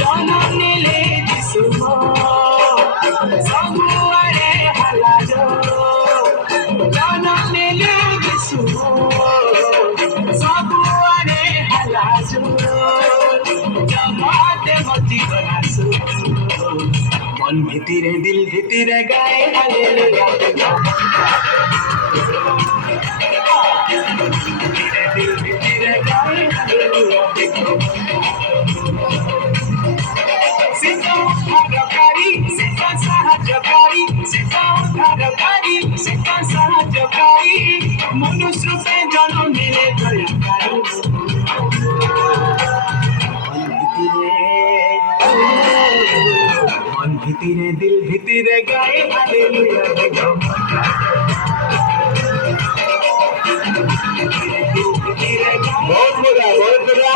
ଜନମିଲେ ଦିଶୁମ ସବୁଆଡ଼େ ହଲାଲୋ ଜନମିଲେ ଦିଶୁମ ସବୁଆଡ଼େ ହଲାଲୋ ଜମାତେ ମତି ଗଲାସୁ মন ভিতরে দিল ভিতরে গায়ে হালেলুয়া ভিতরে দিল ভিতরে গায়ে হালেলুয়া সেটা উদ্ধারকারী সেটা সাহায্যকারী সেটা উদ্ধারকারী সেটা সাহায্যকারী মনুষ্য রূপে জন্ম নিলে দয়াকারী মন ভিতরে দিল ভিতরে গায়ে হালেলুয়া দেখো बहुत बुरा बहुत बुरा